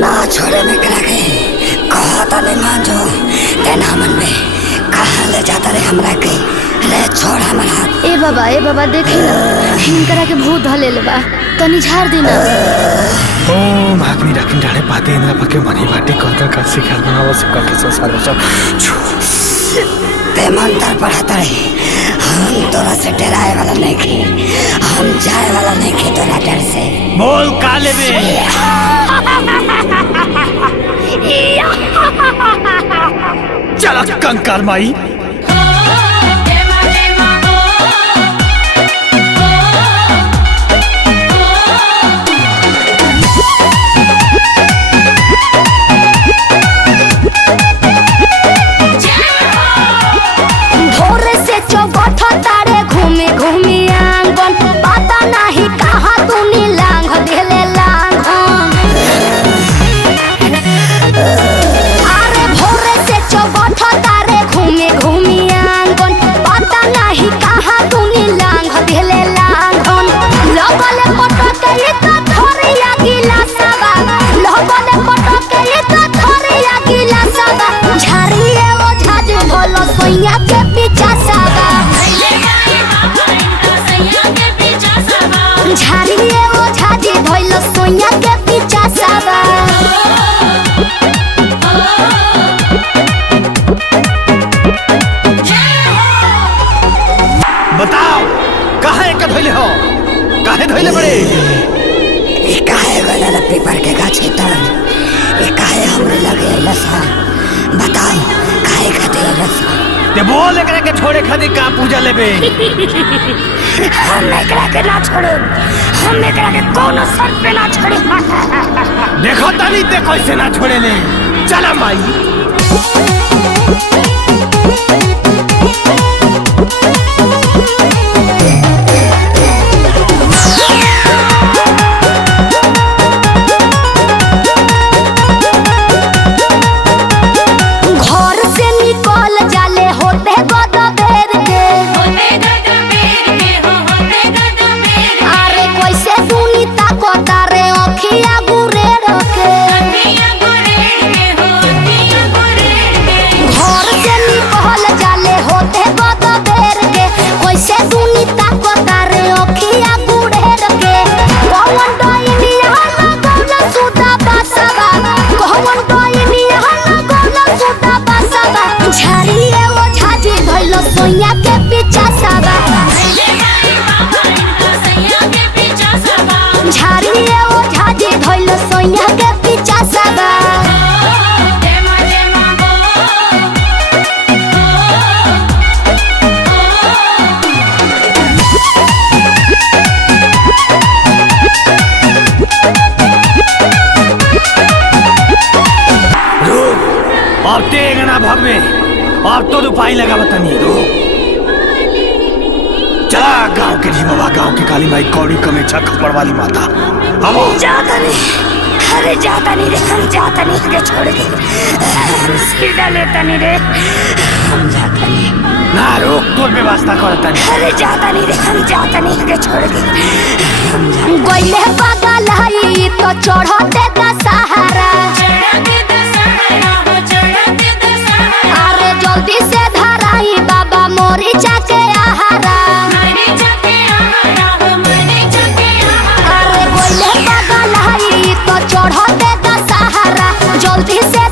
ना छोड़े में करा के कहता नहीं मांझो तेना मन में कहाँ ले जाता रे हमरा के रे छोड़ हमारा हाथ। ए बाबा देखी ना हिनकरा के भूत धलेल बा तनी झाड़ देना। ओ भागनी डाकिन डाले पाते इंद्रा पके मनी बाटी कर कर सिखाल बनावा सुका के संसार बचाओ। ते मंत्र पढ़ता रही हम तोरा से डराए वाला नहीं की, हम जाए वाला नहीं की तोरा डर से। बोल काले बे चला कंकार माई बताओ काहे का धइले हो, काहे धइले बड़े? ई काहे गला पेपर के गाछ के तरन ई काहे हमरे लगे लसा बताओ काहे खातिर लसा ते बोल एकरा के छोड़े खातिर का पूजा लेबे? हम एकरा के ना छोड़े, हम एकरा के कोनो शर्त पे ना छोड़े। देखो तनी ते कैसे ना छोड़े ले। चला माई भग में अब तो रुपाई लगा बतानी चला गांव के ढीमवा गांव की काली माई कौड़ी कमेछा खपड़ वाली माता अब जाता नहीं, अरे जाता नहीं रे, हम जाता नहीं के छोड़ के हम सीधा लेता नहीं रे, हम जाता नहीं ना रोक तोर व्यवस्था करता नहीं। अरे जाता नहीं रे, हम जाता नहीं के छोड़ के हम गइले पागल हई तो चढ़ते का सहारा जल्दी से धराई बाबा मोरी जाके आहारा। अरे बोले पागल हई तो चढ़ते का सहारा जल्दी से